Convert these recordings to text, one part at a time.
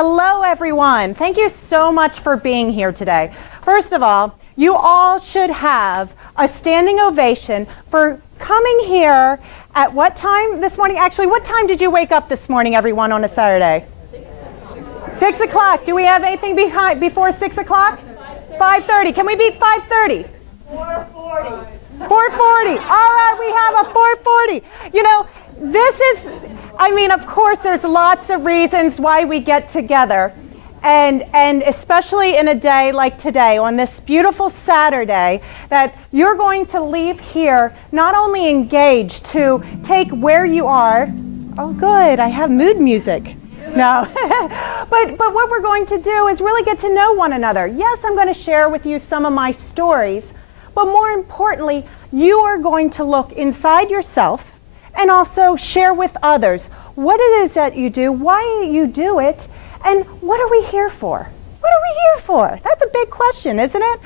Hello, everyone. Thank you so much for being here today. First of all, you all should have a standing ovation for coming here at what time this morning? Actually, what time did you wake up this morning, everyone, on a Saturday? 6 o'clock. Do we have anything before 6 o'clock? 5:30. Can we beat 5:30? 4:40. 4:40. All right, we have a 4:40. You know, this is, of course, there's lots of reasons why we get together. And especially in a day like today, on this beautiful Saturday, that you're going to leave here not only engaged to take where you are. Oh, good, I have mood music. No, but what we're going to do is really get to know one another. Yes, I'm going to share with you some of my stories, but more importantly, you are going to look inside yourself and also share with others what it is that you do, why you do it, and what are we here for? What are we here for? That's a big question, isn't it?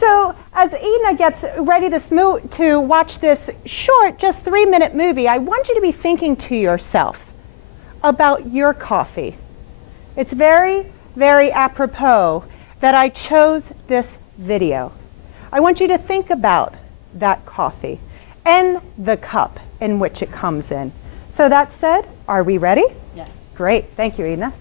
So as Edna gets ready to watch this short, just 3-minute movie, I want you to be thinking to yourself about your coffee. It's very, very apropos that I chose this video. I want you to think about that coffee and the cup in which it comes in. So that said, are we ready? Yes. Great. Thank you, Edna.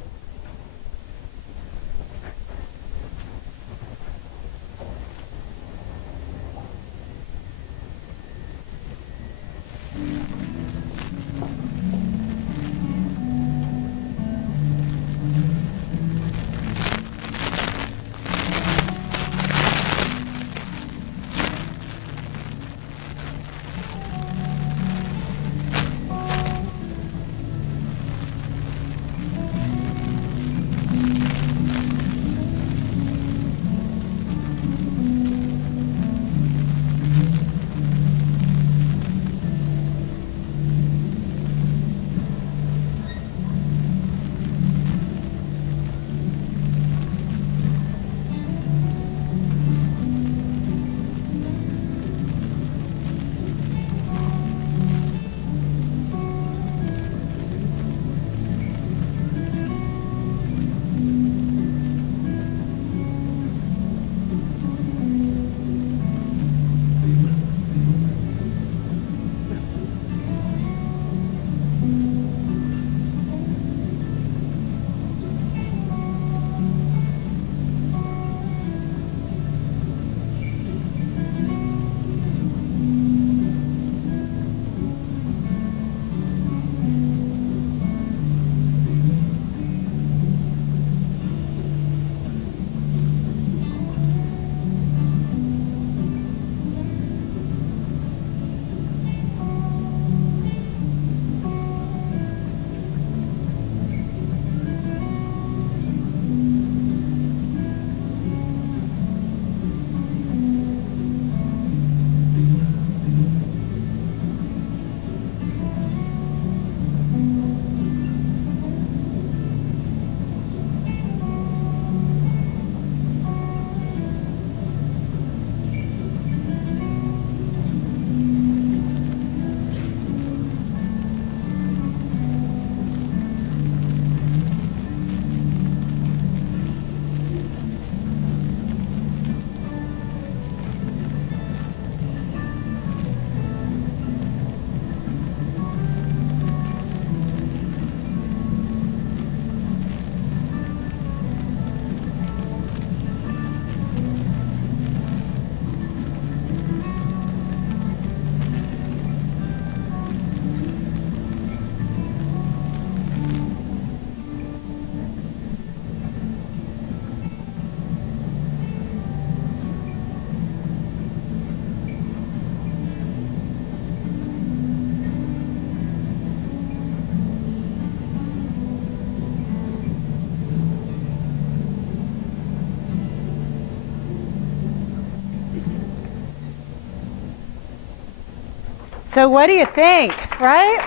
So what do you think, right?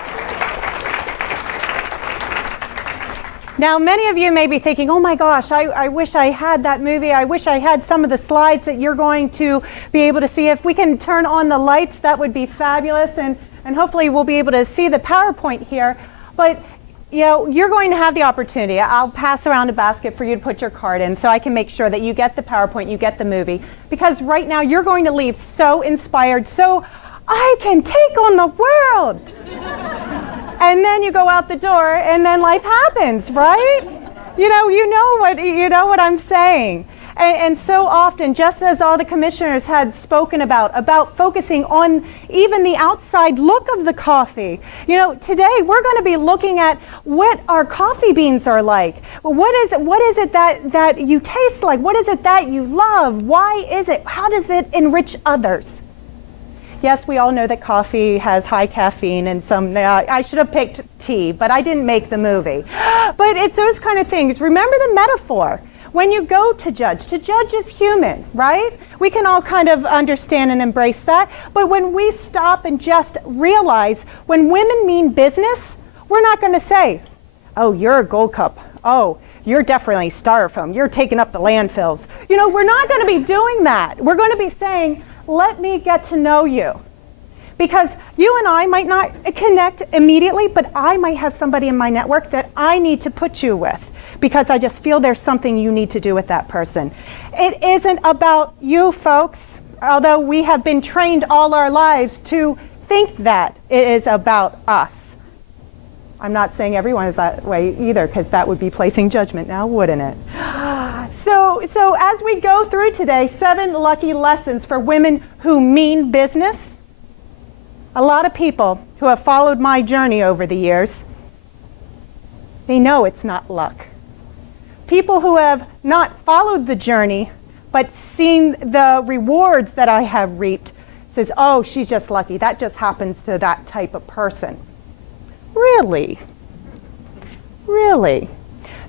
Now, many of you may be thinking, oh my gosh, I wish I had that movie. I wish I had some of the slides that you're going to be able to see. If we can turn on the lights, that would be fabulous. And hopefully we'll be able to see the PowerPoint here. But you're going to have the opportunity. I'll pass around a basket for you to put your card in so I can make sure that you get the PowerPoint, you get the movie. Because right now you're going to leave so inspired, so I can take on the world. And then you go out the door and then life happens, right? You know what I'm saying. And so often, just as all the commissioners had spoken about focusing on even the outside look of the coffee. Today we're going to be looking at what our coffee beans are like. What is it that you taste like? What is it that you love? Why is it? How does it enrich others? Yes, we all know that coffee has high caffeine and I should have picked tea, but I didn't make the movie. But it's those kind of things. Remember the metaphor. When you go to judge is human, right? We can all kind of understand and embrace that. But when we stop and just realize when women mean business, we're not going to say, oh, you're a gold cup. Oh, you're definitely styrofoam. You're taking up the landfills. We're not going to be doing that. We're going to be saying, let me get to know you. Because you and I might not connect immediately, but I might have somebody in my network that I need to put you with because I just feel there's something you need to do with that person. It isn't about you folks, although we have been trained all our lives to think that it is about us. I'm not saying everyone is that way either, because that would be placing judgment now, wouldn't it? So as we go through today, 7 lucky lessons for women who mean business. A lot of people who have followed my journey over the years, they know it's not luck. People who have not followed the journey, but seen the rewards that I have reaped, says, oh, she's just lucky. That just happens to that type of person. Really? Really?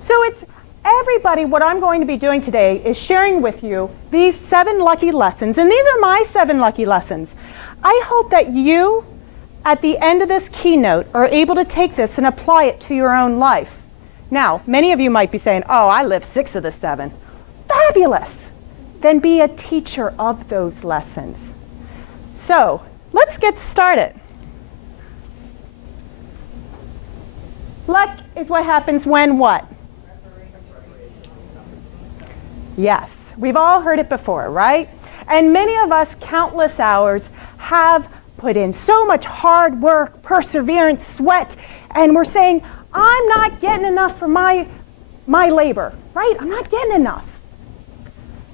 So it's everybody, what I'm going to be doing today is sharing with you these 7 lucky lessons, and these are my 7 lucky lessons. I hope that you, at the end of this keynote, are able to take this and apply it to your own life. Now, many of you might be saying, oh, I lived 6 of the 7. Fabulous! Then be a teacher of those lessons. So, let's get started. Luck is what happens when what? Yes, we've all heard it before, right? And many of us, countless hours, have put in so much hard work, perseverance, sweat, and we're saying, I'm not getting enough for my labor, right? I'm not getting enough.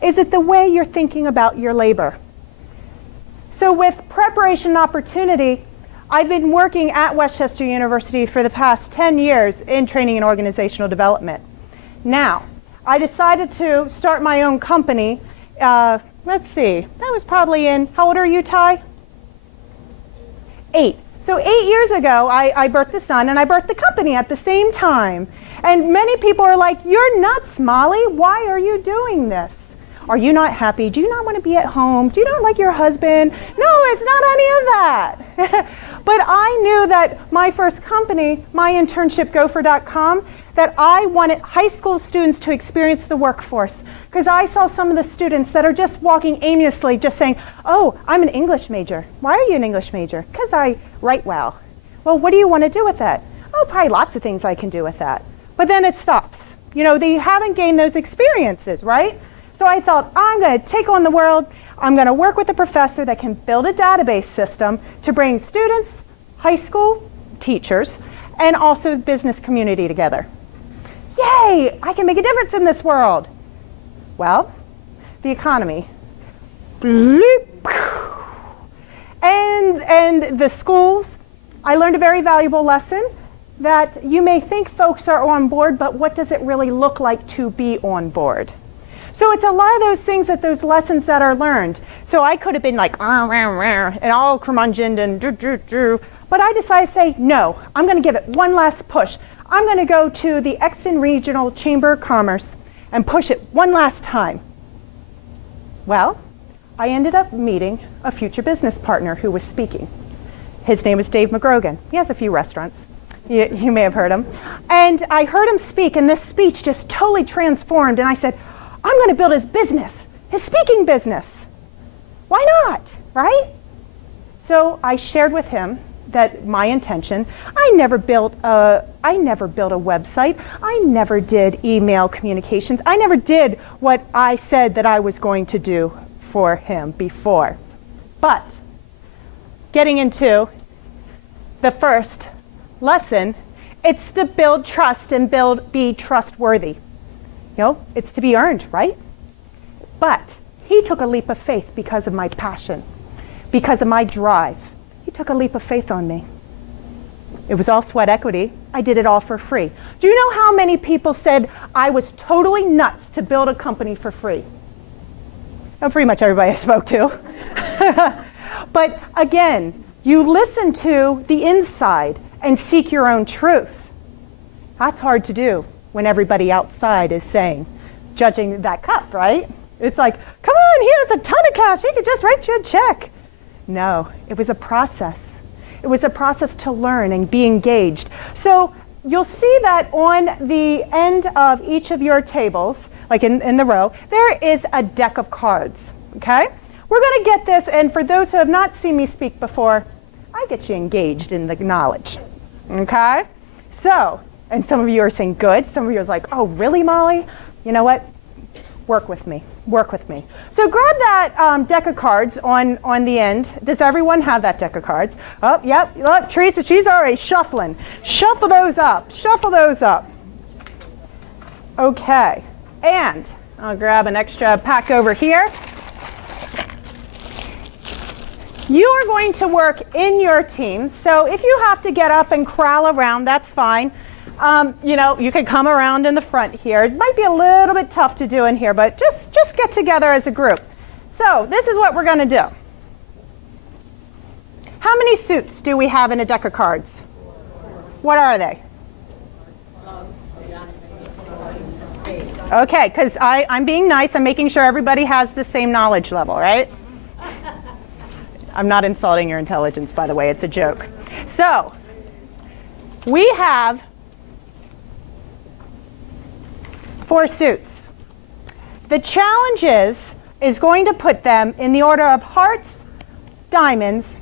Is it the way you're thinking about your labor? So with preparation and opportunity, I've been working at Westchester University for the past 10 years in training and organizational development. Now, I decided to start my own company. Let's see, that was probably how old are you, Ty? 8. So 8 years ago, I birthed a son and I birthed the company at the same time. And many people are like, you're nuts, Molly. Why are you doing this? Are you not happy? Do you not want to be at home? Do you not like your husband? No, it's not any of that. But I knew that my first company, my internship, gopher.com, that I wanted high school students to experience the workforce. Because I saw some of the students that are just walking aimlessly, just saying, oh, I'm an English major. Why are you an English major? Because I write well. Well, what do you want to do with that? Oh, probably lots of things I can do with that. But then it stops. They haven't gained those experiences, right? So I thought, I'm going to take on the world. I'm going to work with a professor that can build a database system to bring students, high school teachers, and also the business community together. Yay! I can make a difference in this world. Well, the economy. Bloop. And the schools, I learned a very valuable lesson that you may think folks are on board, but what does it really look like to be on board? So it's a lot of those things, those lessons that are learned. So I could have been like, and all curmudgeoned and but I decided to say, no, I'm going to give it one last push. I'm going to go to the Exton Regional Chamber of Commerce and push it one last time. Well, I ended up meeting a future business partner who was speaking. His name was Dave McGrogan. He has a few restaurants. You may have heard him. And I heard him speak, and this speech just totally transformed. And I said, I'm going to build his business, his speaking business. Why not, right? So I shared with him that my intention. I never built a website. I never did email communications. I never did what I said that I was going to do for him before. But getting into the first lesson, it's to build trust and be trustworthy. It's to be earned, right? But he took a leap of faith because of my passion, because of my drive. He took a leap of faith on me. It was all sweat equity. I did it all for free. Do you know how many people said I was totally nuts to build a company for free? Pretty much everybody I spoke to. But again, you listen to the inside and seek your own truth. That's hard to do when everybody outside is saying, judging that cup, right? It's like, come on, he has a ton of cash. He could just write you a check. No, it was a process. It was a process to learn and be engaged. So you'll see that on the end of each of your tables, like in the row, there is a deck of cards, okay? We're going to get this, and for those who have not seen me speak before, I get you engaged in the knowledge, okay? So, and some of you are saying good, some of you are like, oh, really, Molly? You know what? Work with me. Work with me. So grab that deck of cards on the end. Does everyone have that deck of cards? Oh, yep. Look, Teresa, she's already shuffling. Shuffle those up. Shuffle those up. Okay. And I'll grab an extra pack over here. You are going to work in your teams. So if you have to get up and crawl around, that's fine. You could come around in the front here. It might be a little bit tough to do in here, but just get together as a group. So this is what we're going to do. How many suits do we have in a deck of cards? What are they? Okay, because I'm being nice. I'm making sure everybody has the same knowledge level, right? I'm not insulting your intelligence, by the way. It's a joke. So we have 4 suits. The challenge is going to put them in the order of hearts, diamonds,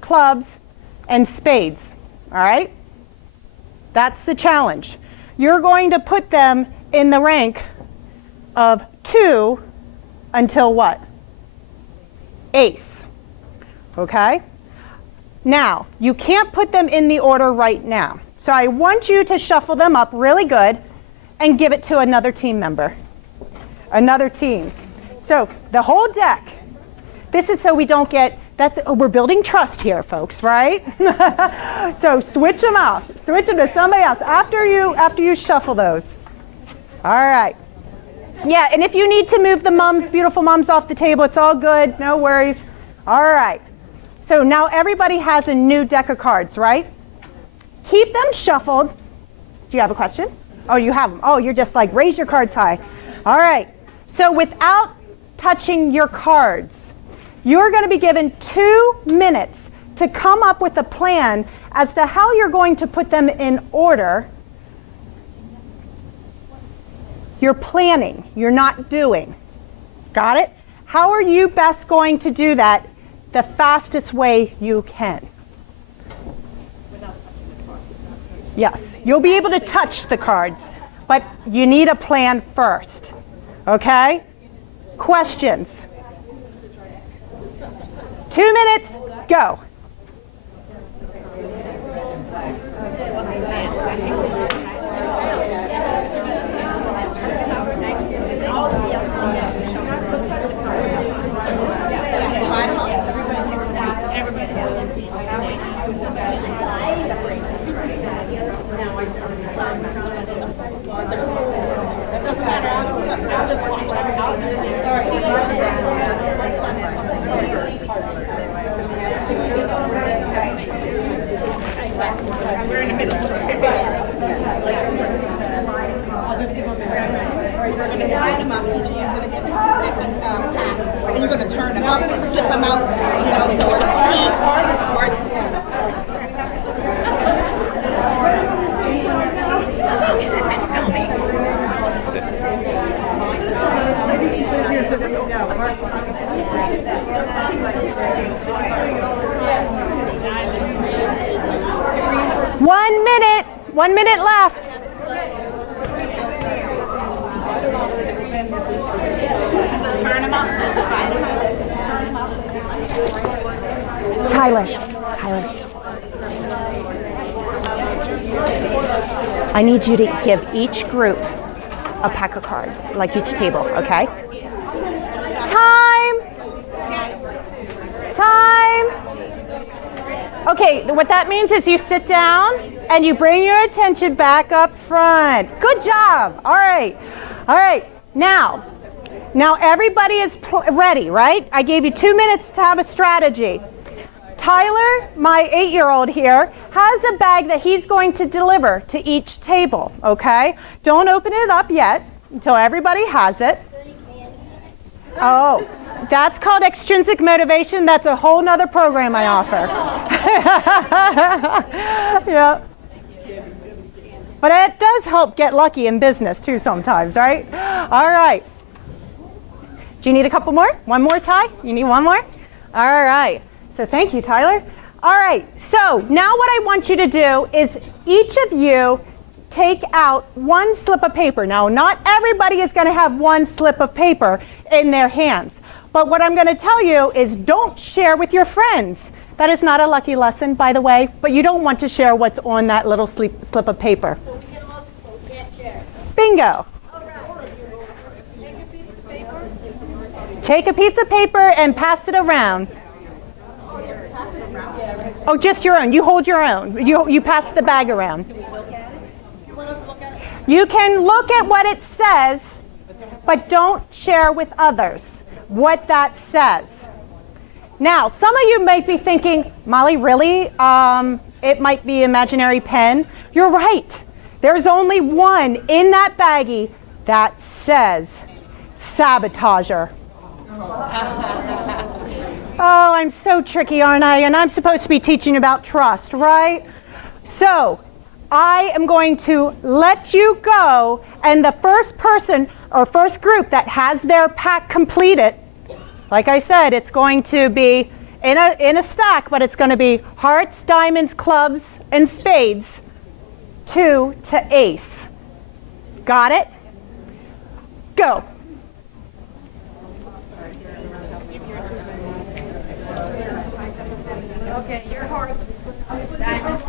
clubs, and spades. All right? That's the challenge. You're going to put them in the rank of 2 until what? Ace. Okay? Now, you can't put them in the order right now. So I want you to shuffle them up really good and give it to another team member. Another team. So the whole deck. This is so we don't get, we're building trust here, folks, right? So switch them out. Switch them to somebody else after you shuffle those. All right. Yeah, and if you need to move the beautiful mums off the table, it's all good. No worries. All right. So now everybody has a new deck of cards, right? Keep them shuffled. Do you have a question? Oh, you have them. Oh, you're just like, raise your cards high. All right. So without touching your cards, you're going to be given 2 minutes to come up with a plan as to how you're going to put them in order. You're planning. You're not doing. Got it? How are you best going to do that the fastest way you can? Yes, you'll be able to touch the cards, but you need a plan first. Okay? Questions? 2 minutes, go. 1 minute left. Turn them up. Tyler. I need you to give each group a pack of cards, like each table, okay? Time. Okay, what that means is you sit down and you bring your attention back up front. Good job. All right. Now everybody is ready, right? I gave you 2 minutes to have a strategy. Tyler, my 8-year-old here, has a bag that he's going to deliver to each table, okay? Don't open it up yet until everybody has it. Oh, that's called extrinsic motivation. That's a whole nother program I offer. Yeah. But it does help get lucky in business too sometimes, right? All right. Do you need a couple more? One more, Ty? You need one more? All right. So thank you, Tyler. All right. So now what I want you to do is each of you take out one slip of paper. Now, not everybody is going to have one slip of paper in their hands. But what I'm going to tell you is don't share with your friends. That is not a lucky lesson, by the way, but you don't want to share what's on that little slip of paper. So we can look, but we can't share. Bingo. Take a piece of paper and pass it around. Oh, just your own. You hold your own. You pass the bag around. You can look at what it says, but don't share with others what that says. Now, some of you might be thinking, Molly, really? It might be imaginary pen. You're right. There's only one in that baggie that says sabotager. Oh, I'm so tricky, aren't I? And I'm supposed to be teaching about trust, right? So I am going to let you go, and the first person or first group that has their pack completed, like I said, it's going to be in a stack, but it's going to be hearts, diamonds, clubs, and spades, 2 to ace. Got it? Go. Okay, your heart. Diamond.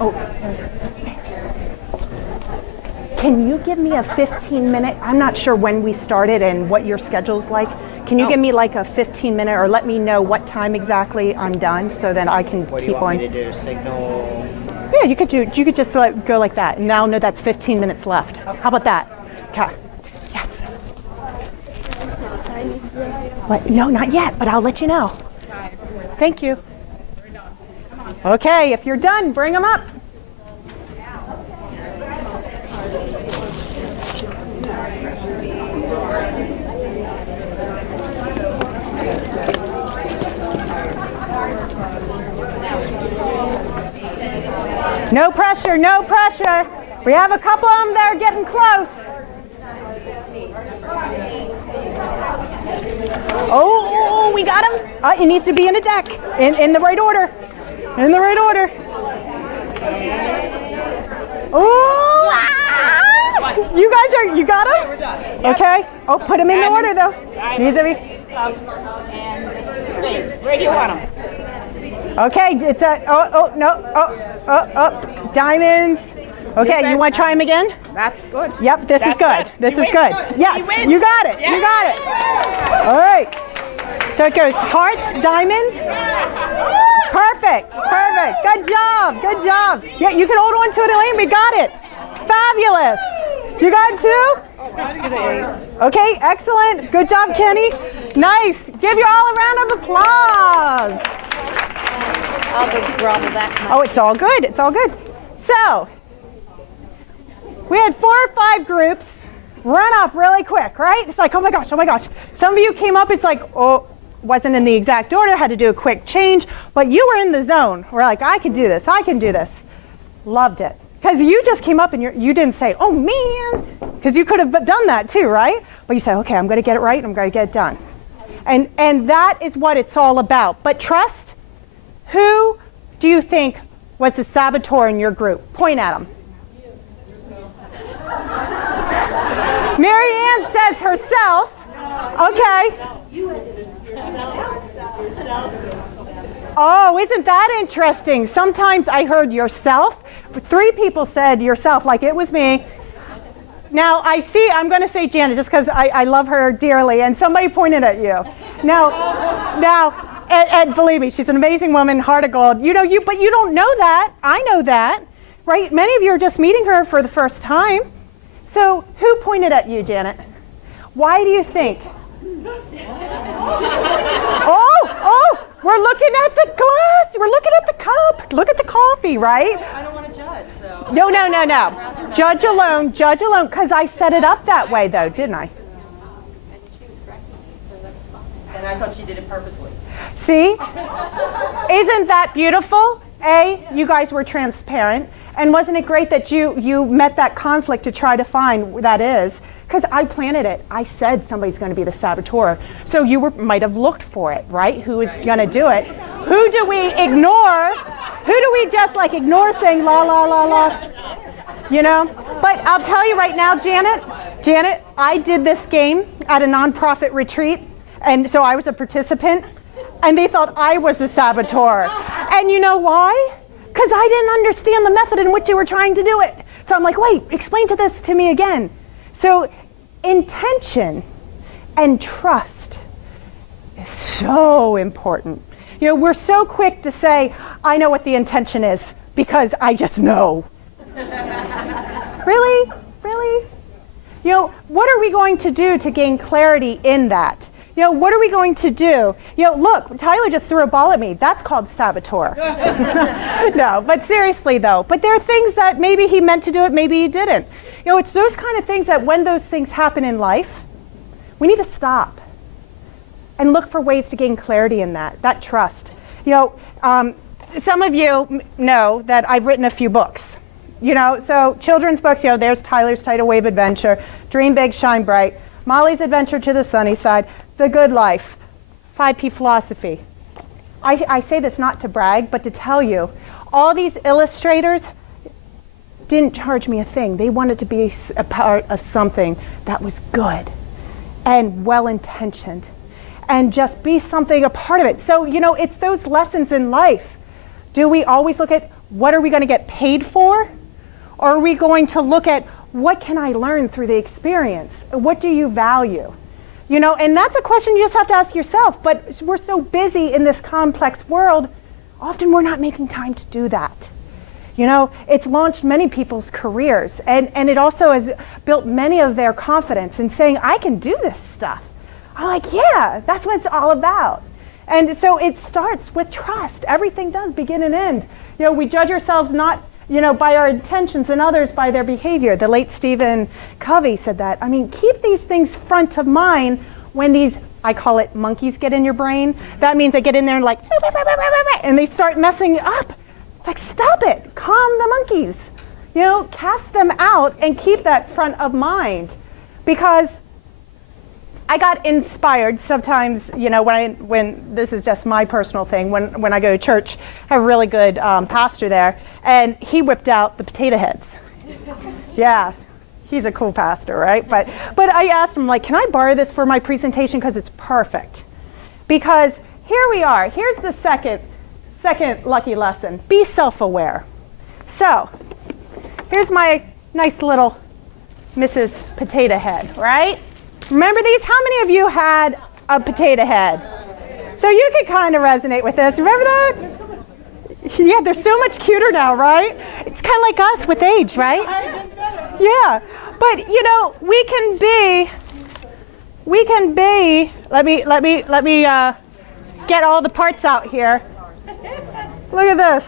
Oh. Can you give me a 15-minute? I'm not sure when we started and what your schedule's like. Can you give me like a 15-minute or let me know what time exactly I'm done so that I can What do keep you want on? me to do? Signal? Yeah, you could just go like that. And now know that's 15 minutes left. How about that? Okay. Yes. What? No, not yet, but I'll let you know. Thank you. Okay, if you're done, bring them up. No pressure, no pressure. We have a couple of them that are getting close. Oh, we got him. It needs to be in a deck, in the right order. In the right order. Oh, you got him? We're done. Okay. Oh, put him in the order though. Needs to be. And spades. Where do you want them? Okay, it's diamonds. Okay, you want to try them again? That's good. Yep, this is good. This is good. Yes, you got it. You got it. All right. So it goes hearts, diamonds. Perfect. Perfect. Good job. Good job. Yeah, you can hold on to it, Elaine. We got it. Fabulous. You got it too? Okay, excellent. Good job, Kenny. Nice. Give you all a round of applause. I'll go grab that. Oh, it's all good. It's all good. So, we had 4 or 5 groups run up really quick, right? It's like, oh my gosh, oh my gosh. Some of you came up, it's like, oh, wasn't in the exact order, had to do a quick change, but you were in the zone. We're like, I can do this, I can do this. Loved it. Because you just came up and you didn't say, oh man, because you could have done that too, right? But you say, okay, I'm going to get it right, and I'm going to get it done. And that is what it's all about. But trust, who do you think was the saboteur in your group? Point at him. Mary Ann says herself. Okay. Oh, isn't that interesting? Sometimes I heard yourself. 3 people said yourself, like it was me. Now, I'm going to say Janet just because I love her dearly, and somebody pointed at you. Now, and believe me, she's an amazing woman, heart of gold. But you don't know that. I know that, right? Many of you are just meeting her for the first time. So who pointed at you, Janet? Why do you think? Oh, we're looking at the glass. We're looking at the cup. Look at the coffee, right? I don't want to judge, so. No. Judge alone, because I set it up that way, though, didn't I? And I thought she did it purposely. See? Isn't that beautiful? You guys were transparent. And wasn't it great that you met that conflict to try to find who that is? Because I planted it. I said somebody's going to be the saboteur. So you might have looked for it, right? Who is going to do it? Who do we ignore? Who do we just ignore saying la, la, la, la? But I'll tell you right now, Janet, I did this game at a nonprofit retreat. And so I was a participant. And they thought I was the saboteur. And you know why? Because I didn't understand the method in which you were trying to do it. So I'm like, wait, explain this to me again. So intention and trust is so important. We're so quick to say, I know what the intention is because I just know. Really? What are we going to do to gain clarity in that? What are we going to do? Look, Tyler just threw a ball at me. That's called saboteur. No, but seriously though. But there are things that maybe he meant to do it, maybe he didn't. It's those kind of things that when those things happen in life, we need to stop and look for ways to gain clarity in that trust. Some of you know that I've written a few books. So children's books, there's Tyler's Tidal Wave Adventure, Dream Big, Shine Bright, Molly's Adventure to the Sunny Side, The Good Life, 5P Philosophy. I say this not to brag, but to tell you, all these illustrators didn't charge me a thing. They wanted to be a part of something that was good and well-intentioned and just be a part of it. So, it's those lessons in life. Do we always look at what are we going to get paid for? Or are we going to look at what can I learn through the experience? What do you value? And that's a question you just have to ask yourself. But we're so busy in this complex world, often we're not making time to do that. It's launched many people's careers, and it also has built many of their confidence in saying, I can do this stuff. I'm like, yeah, that's what it's all about. And so it starts with trust. Everything does begin and end. We judge ourselves not by our intentions and others by their behavior. The late Stephen Covey said that. Keep these things front of mind when these, I call it monkeys get in your brain. That means they get in there and and they start messing up. It's like, stop it, calm the monkeys. Cast them out and keep that front of mind. Because I got inspired sometimes, when this is just my personal thing, when I go to church, I have a really good pastor there, and he whipped out the potato heads. Yeah, he's a cool pastor, right? But I asked him, can I borrow this for my presentation because it's perfect? Because here we are. Here's the second lucky lesson. Be self-aware. So, here's my nice little Mrs. Potato Head, right? Remember these? How many of you had a potato head? So you could kind of resonate with this. Remember that? Yeah, they're so much cuter now, right? It's kind of like us with age, right? Yeah. But we can be, let me get all the parts out here. Look at this.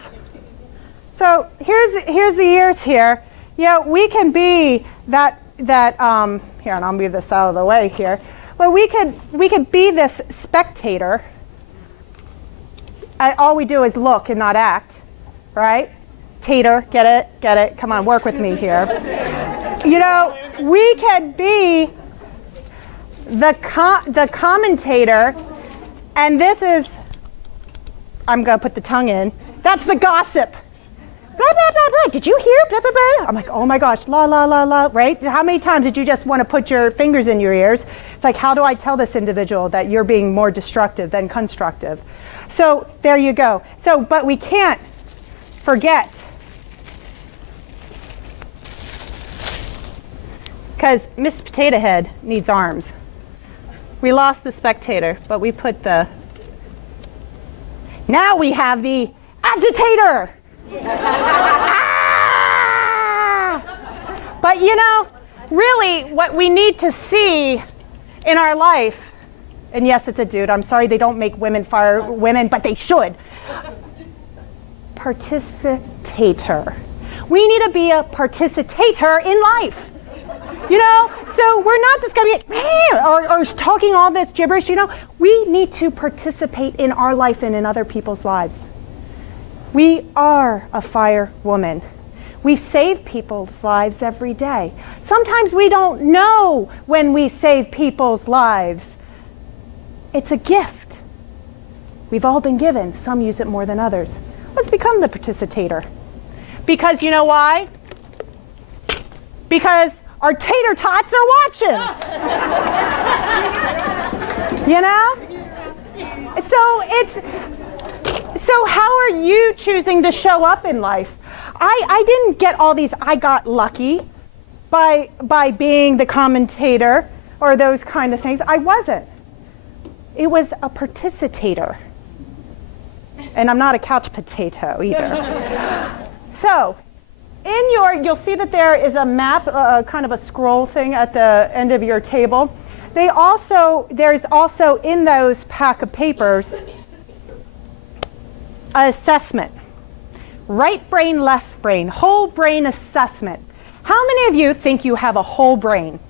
So here's the ears here. We can be that here, and I'll move this out of the way here. Well, we could be this spectator. All we do is look and not act, right? Tater, get it? Come on, work with me here. We can be the commentator, and this is, I'm going to put the tongue in, that's the gossip. blah, blah, blah, blah. Did you hear? Blah, blah, blah. I'm like, oh my gosh, la, la, la, la, right? How many times did you just want to put your fingers in your ears? It's like, how do I tell this individual that you're being more destructive than constructive? So there you go. So, but we can't forget, because Miss Potato Head needs arms. We lost the spectator, but we put the, now we have the agitator. Ah! But you know, really what we need to see in our life, and yes, it's a dude, I'm sorry they don't make women fire women, but they should. Participator. We need to be a participator in life. You know, so we're not just going to be or talking all this gibberish, you know. We need to participate in our life and in other people's lives. We are a fire woman. We save people's lives every day. Sometimes we don't know when we save people's lives. It's a gift. We've all been given. Some use it more than others. Let's become the participator. Because you know why? Because our tater tots are watching. You know? So how are you choosing to show up in life? I didn't get all these, I got lucky by being the commentator or those kind of things. I wasn't. It was a participator. And I'm not a couch potato either. So, you'll see that there is a map, kind of a scroll thing at the end of your table. There's also in those pack of papers, an assessment. Right brain, left brain, whole brain assessment. How many of you think you have a whole brain?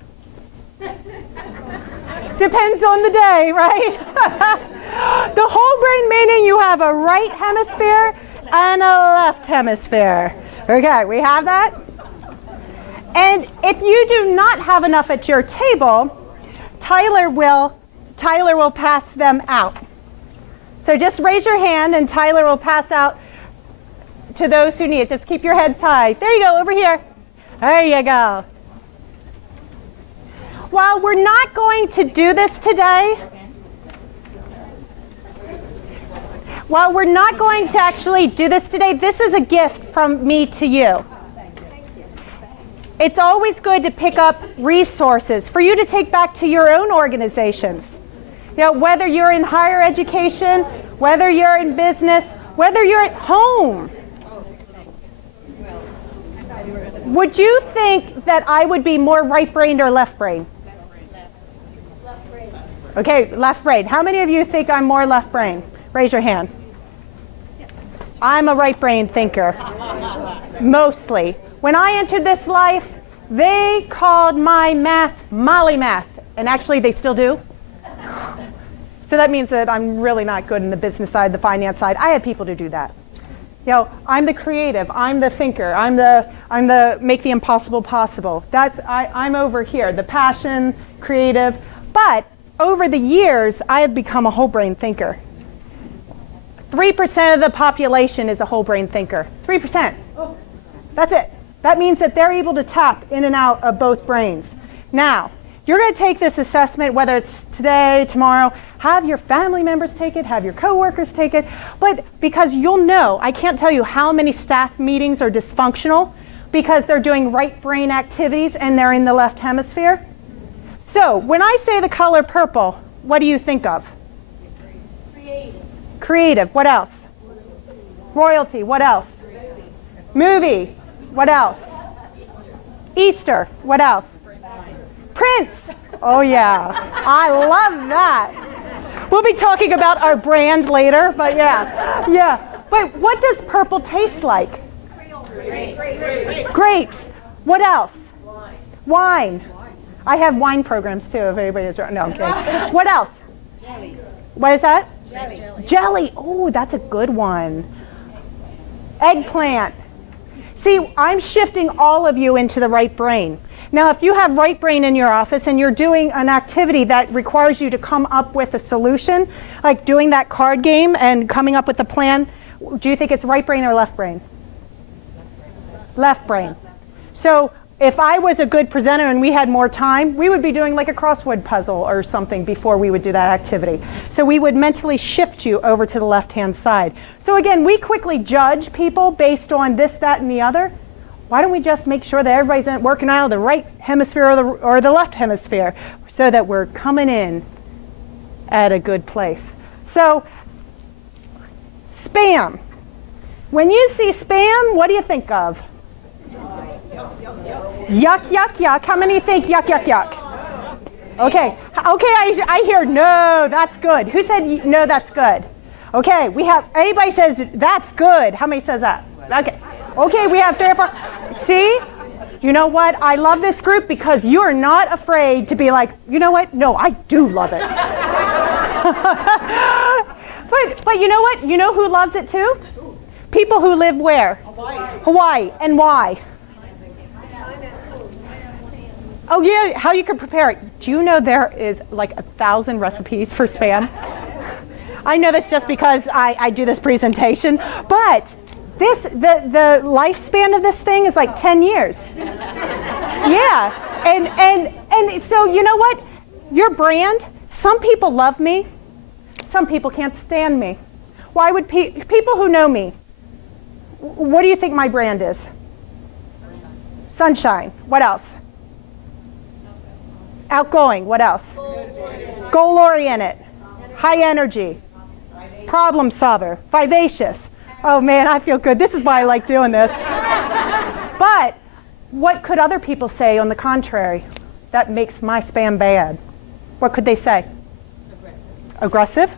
Depends on the day, right? The whole brain meaning you have a right hemisphere and a left hemisphere. Okay, we have that? And if you do not have enough at your table, Tyler will pass them out. So just raise your hand and Tyler will pass out to those who need it. Just keep your heads high. There you go, over here. There you go. While we're not going to do this today, this is a gift from me to you. It's always good to pick up resources for you to take back to your own organizations. You know, whether you're in higher education, whether you're in business, whether you're at home. Would you think that I would be more right-brained or left-brained? Okay, left brain. How many of you think I'm more left brain? Raise your hand. I'm a right brain thinker. Mostly. When I entered this life, they called my math Molly math. And actually they still do. So that means that I'm really not good in the business side, the finance side. I have people to do that. You know, I'm the creative, I'm the thinker, I'm the make the impossible possible. I'm over here, the passion, creative. But over the years, I have become a whole brain thinker. 3% of the population is a whole brain thinker. 3%. That's it. That means that they're able to tap in and out of both brains. Now, you're going to take this assessment, whether it's today, tomorrow, have your family members take it, have your coworkers take it, but because you'll know, I can't tell you how many staff meetings are dysfunctional because they're doing right brain activities and they're in the left hemisphere. So, when I say the color purple, what do you think of? Creative. Creative. What else? Royalty. What else? Movie. What else? Easter. What else? Prince. Oh yeah. I love that. We'll be talking about our brand later, but yeah. Yeah. But what does purple taste like? Grapes. What else? Wine. I have wine programs too, if anybody's no, I'm kidding. What else? Jelly. What is that? Jelly. Jelly. Oh, that's a good one. Eggplant. See, I'm shifting all of you into the right brain. Now, if you have right brain in your office and you're doing an activity that requires you to come up with a solution, like doing that card game and coming up with a plan, do you think it's right brain or left brain? Left brain. So if I was a good presenter and we had more time, we would be doing like a crossword puzzle or something before we would do that activity. So we would mentally shift you over to the left-hand side. So again, we quickly judge people based on this, that, and the other. Why don't we just make sure that everybody's working out of the right hemisphere or the left hemisphere so that we're coming in at a good place. So spam. When you see spam, what do you think of? Yuck, yuck, yuck. How many think yuck, yuck, yuck? Okay. Okay, I hear no, that's good. Who said no, that's good? Okay, we have, anybody says that's good. How many says that? Okay. Okay, we have 3 or 4. See? You know what? I love this group because you are not afraid to be like, you know what? No, I do love it. But you know what? You know who loves it too? People who live where? Hawaii. And why? Oh yeah, how you can prepare it. Do you know there is like 1,000 recipes for spam? I know this just because I do this presentation, but the lifespan of this thing is like 10 years. Yeah, and so you know what? Your brand, some people love me, some people can't stand me. Why would people who know me, what do you think my brand is? Sunshine. What else? Outgoing. What else? Goal-oriented. High energy. Problem solver. Vivacious. Oh man, I feel good. This is why I like doing this. But what could other people say on the contrary that makes my spam bad? What could they say? Aggressive?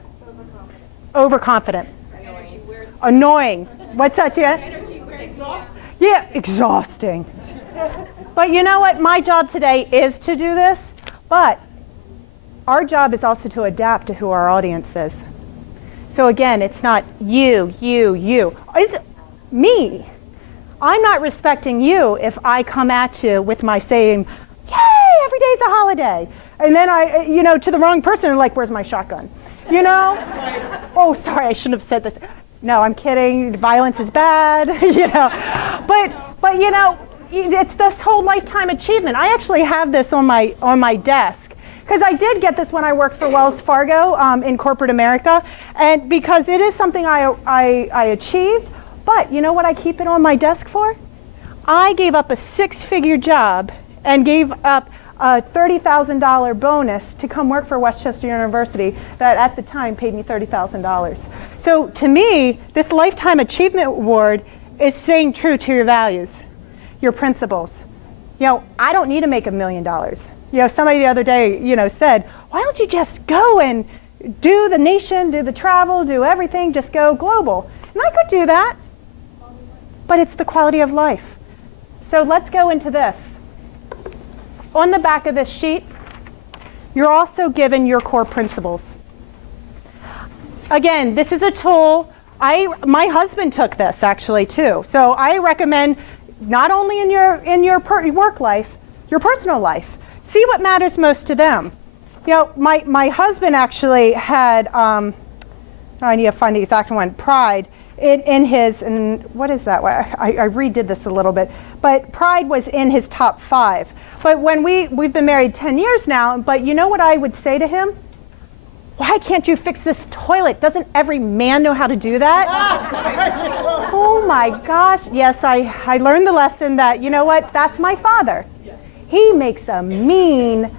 Overconfident. Annoying. What's that, Jen? Yeah, exhausting. But you know what? My job today is to do this, but our job is also to adapt to who our audience is. So again, it's not you. It's me. I'm not respecting you if I come at you with my same, yay, every day's a holiday. And then I, to the wrong person, I'm like, where's my shotgun? You know? Oh, sorry, I shouldn't have said this. No, I'm kidding. Violence is bad, But it's this whole lifetime achievement. I actually have this on my desk because I did get this when I worked for Wells Fargo in corporate America, and because it is something I achieved. But you know what I keep it on my desk for? I gave up a 6-figure job and gave up a $30,000 bonus to come work for Westchester University that at the time paid me $30,000. So to me, this Lifetime Achievement Award is staying true to your values, your principles. I don't need to make $1 million. Somebody the other day, said, why don't you just go and do the nation, do the travel, do everything, just go global. And I could do that, but it's the quality of life. So let's go into this. On the back of this sheet, you're also given your core principles. Again, this is a tool. My husband took this actually too. So I recommend not only in your work life, your personal life. See what matters most to them. My husband actually had, I need to find the exact one, pride in his, and what is that? I redid this a little bit, but pride was in his top 5. But when we've been married 10 years now, but you know what I would say to him? Why can't you fix this toilet? Doesn't every man know how to do that? Oh my gosh. Yes, I learned the lesson that, you know what, that's my father. He makes a mean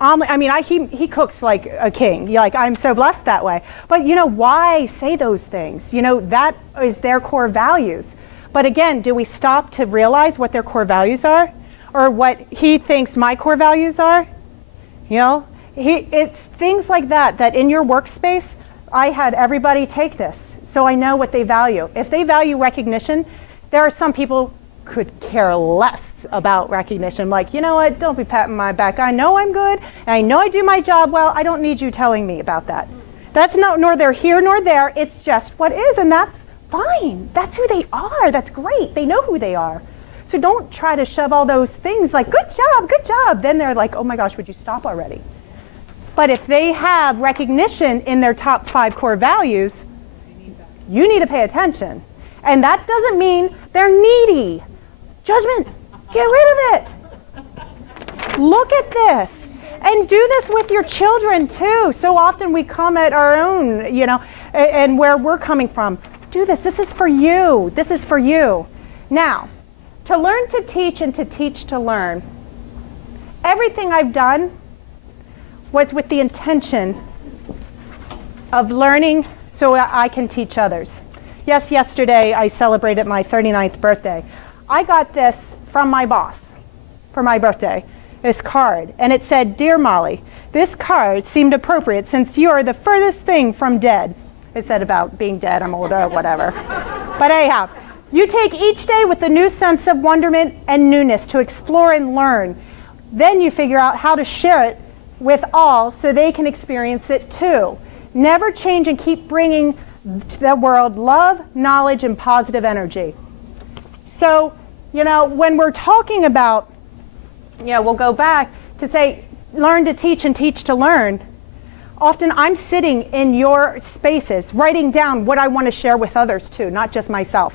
omelet. I mean, he cooks like a king. I'm so blessed that way. But why say those things? That is their core values. But again, do we stop to realize what their core values are? Or what he thinks my core values are? It's things like that in your workspace, I had everybody take this so I know what they value. If they value recognition, there are some people could care less about recognition. Like, you know what, don't be patting my back. I know I'm good, and I know I do my job well. I don't need you telling me about that. That's not nor they're here nor there. It's just what is, and that's fine. That's who they are. That's great. They know who they are. So don't try to shove all those things like, good job, good job. Then they're like, oh my gosh, would you stop already? But if they have recognition in their top 5 core values, you need to pay attention. And that doesn't mean they're needy. Judgment. Get rid of it. Look at this. And do this with your children too. So often we come at our own, and where we're coming from. Do this. This is for you. This is for you. Now, to learn to teach and to teach to learn. Everything I've done was with the intention of learning so I can teach others. Yes, yesterday I celebrated my 39th birthday. I got this from my boss for my birthday, this card, and it said, "Dear Molly, this card seemed appropriate since you are the furthest thing from dead." It said about being dead, I'm older, whatever. But anyhow, you take each day with a new sense of wonderment and newness to explore and learn. Then you figure out how to share it with all so they can experience it too. Never change and keep bringing to the world love, knowledge, and positive energy. So, when we're talking about, we'll go back to say, learn to teach and teach to learn. Often I'm sitting in your spaces, writing down what I want to share with others too, not just myself.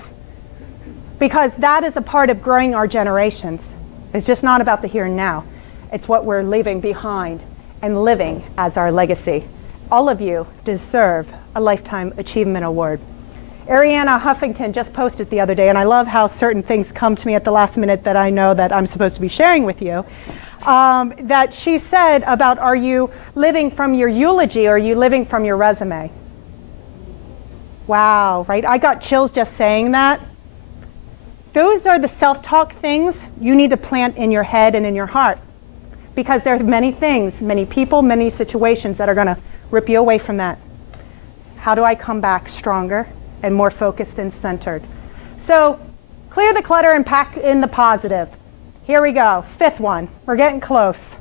Because that is a part of growing our generations. It's just not about the here and now. It's what we're leaving behind and living as our legacy. All of you deserve a Lifetime Achievement Award. Ariana Huffington just posted the other day, and I love how certain things come to me at the last minute that I know that I'm supposed to be sharing with you, that she said about, are you living from your eulogy or are you living from your resume? Wow, right? I got chills just saying that. Those are the self-talk things you need to plant in your head and in your heart, because there are many things, many people, many situations that are going to rip you away from that. How do I come back stronger and more focused and centered? So clear the clutter and pack in the positive. Here we go, 5th one. We're getting close.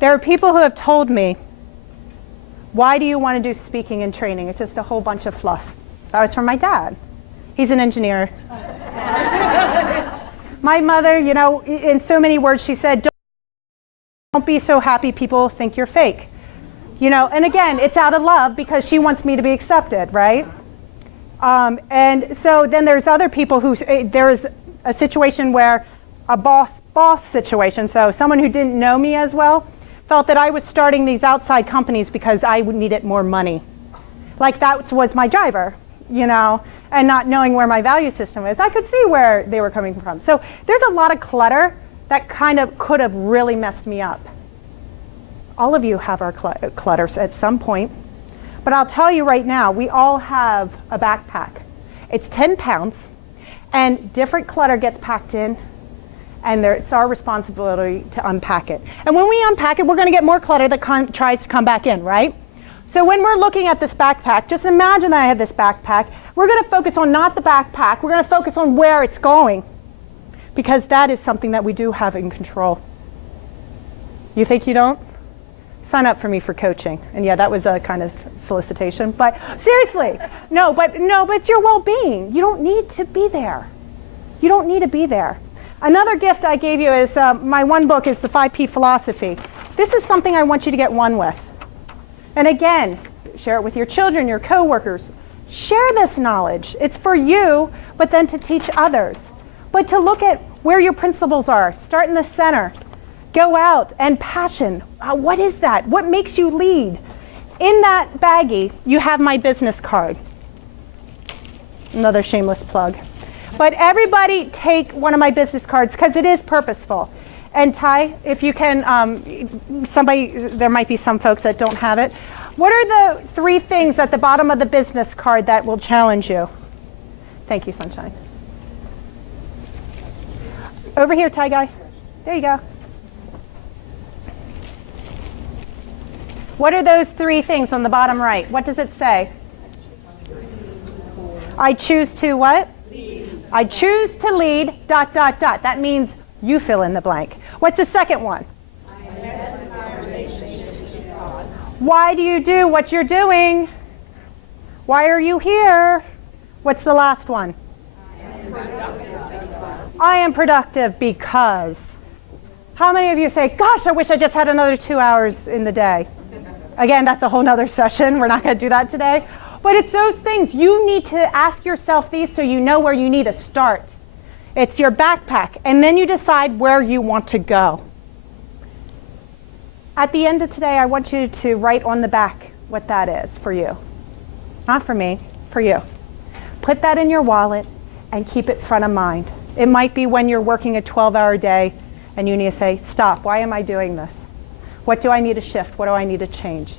There are people who have told me, why do you want to do speaking and training? It's just a whole bunch of fluff. That was from my dad. He's an engineer. My mother, in so many words, she said, don't be so happy people think you're fake. And again, it's out of love because she wants me to be accepted, right? And so then there's other people who, there's a situation where a boss situation, so someone who didn't know me as well, felt that I was starting these outside companies because I needed more money. Like that was my driver, and not knowing where my value system is. I could see where they were coming from. So there's a lot of clutter that kind of could have really messed me up. All of you have our clutters at some point. But I'll tell you right now, we all have a backpack. It's 10 pounds, and different clutter gets packed in, and it's our responsibility to unpack it. And when we unpack it, we're going to get more clutter that tries to come back in, right? So when we're looking at this backpack, just imagine that I have this backpack. We're going to focus on not the backpack. We're going to focus on where it's going, because that is something that we do have in control. You think you don't? Sign up for me for coaching. And yeah, that was a kind of solicitation, but seriously, no, but it's your well-being. You don't need to be there. You don't need to be there. Another gift I gave you is, my one book is the 5P Philosophy. This is something I want you to get one with. And again, share it with your children, your coworkers. Share this knowledge. It's for you, but then to teach others. But to look at where your principles are. Start in the center. Go out and passion. What is that? What makes you lead? In that baggie, you have my business card. Another shameless plug. But everybody take one of my business cards because it is purposeful. And Ty, if you can, there might be some folks that don't have it. What are the 3 things at the bottom of the business card that will challenge you? Thank you, Sunshine. Over here, Ty guy. There you go. What are those 3 things on the bottom right? What does it say? I choose to what? Lead. I choose to lead, ... That means you fill in the blank. What's the second one? I invest in my relationships because. Why do you do what you're doing? Why are you here? What's the last one? I am productive because. How many of you say, gosh, I wish I just had another 2 hours in the day? Again, that's a whole nother session. We're not going to do that today. But it's those things. You need to ask yourself these so you know where you need to start. It's your backpack. And then you decide where you want to go. At the end of today, I want you to write on the back what that is for you. Not for me, for you. Put that in your wallet and keep it front of mind. It might be when you're working a 12-hour day and you need to say, stop, why am I doing this? What do I need to shift? What do I need to change?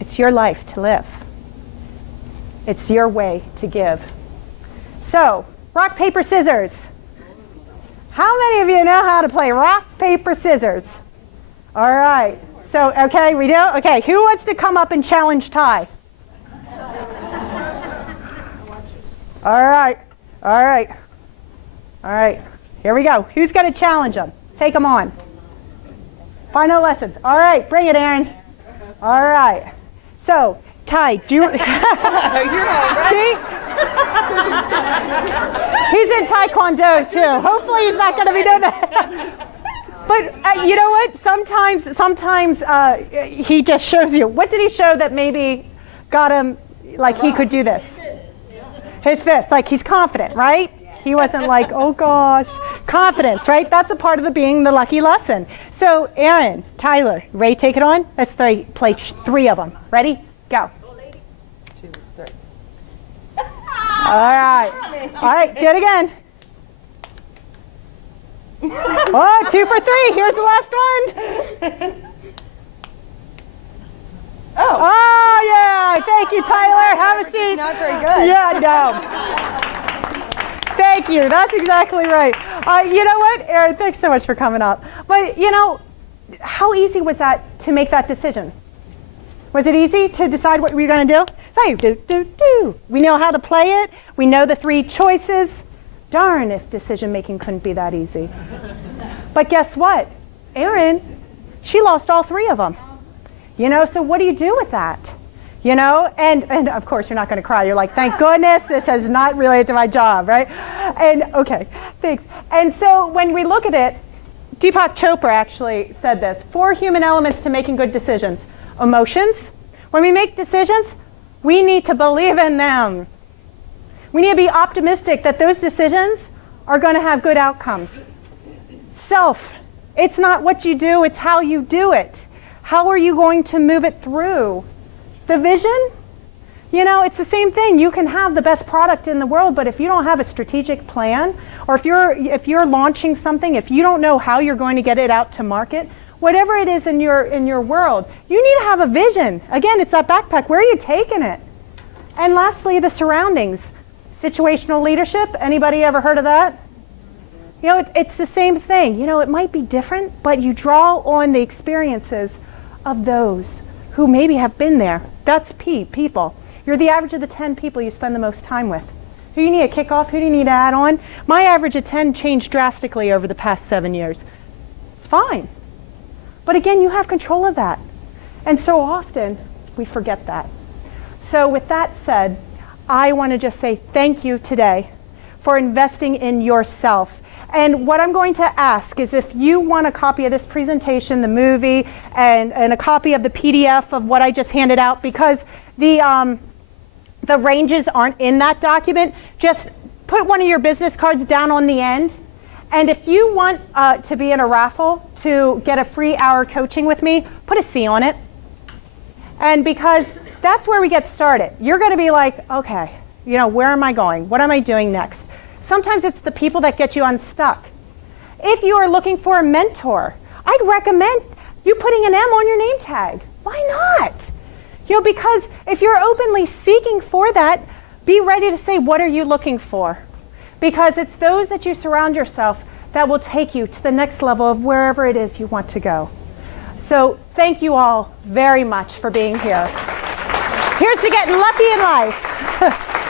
It's your life to live. It's your way to give. So, rock, paper, scissors. How many of you know how to play rock, paper, scissors? All right. So, okay, we do? Okay, who wants to come up and challenge Ty? All right. All right. All right. Here we go. Who's going to challenge them? Take them on. Final lessons. All right, bring it, Aaron. All right. So, Ty, do you... You're all right. See? He's in Taekwondo, too. Hopefully he's not going to be doing that. But you know what? Sometimes he just shows you. What did he show that maybe got him, like he could do this? His fist. Like he's confident, right? He wasn't like, oh gosh. Confidence, right? That's a part of being the lucky lesson. So Aaron, Tyler, ready to take it on? Let's play 3 of them. Ready? Go. 2, 3. All right. All right, do it again. Oh, 2 for 3. Here's the last one. Oh, yeah. Thank you, Tyler. Have a seat. Not very good. Yeah, no. Thank you. That's exactly right. You know what, Aaron, thanks so much for coming up. But, you know, how easy was that to make that decision? Was it easy to decide what we were going to do? Say, do. We know how to play it. We know the 3 choices. Darn if decision making couldn't be that easy. But guess what? Erin, she lost all 3 of them. You know, so what do you do with that? You know, and of course you're not going to cry. You're like, thank goodness this is not related to my job, right? And okay, thanks. And so when we look at it, Deepak Chopra actually said this: 4 human elements to making good decisions. Emotions. When we make decisions, we need to believe in them. We need to be optimistic that those decisions are going to have good outcomes. Self. It's not what you do, it's how you do it. How are you going to move it through? The vision? You know, it's the same thing. You can have the best product in the world, but if you don't have a strategic plan, or if you're launching something, if you don't know how you're going to get it out to market, whatever it is in your world, you need to have a vision. Again, it's that backpack. Where are you taking it? And lastly, the surroundings. Situational leadership. Anybody ever heard of that? You know, it's the same thing. You know, it might be different, but you draw on the experiences of those who maybe have been there. That's people. You're the average of the 10 people you spend the most time with. Who do you need to kick off? Who do you need to add on? My average of 10 changed drastically over the past 7 years. It's fine. But again, you have control of that. And so often, we forget that. So with that said, I want to just say thank you today for investing in yourself. And what I'm going to ask is if you want a copy of this presentation, the movie, and a copy of the PDF of what I just handed out, because the ranges aren't in that document, just put one of your business cards down on the end. And if you want to be in a raffle to get a free hour coaching with me, put a C on it. And because that's where we get started. You're going to be like, okay, you know, where am I going? What am I doing next? Sometimes it's the people that get you unstuck. If you are looking for a mentor, I'd recommend you putting an M on your name tag. Why not? You know, because if you're openly seeking for that, be ready to say, what are you looking for? Because it's those that you surround yourself that will take you to the next level of wherever it is you want to go. So thank you all very much for being here. Here's to getting lucky in life.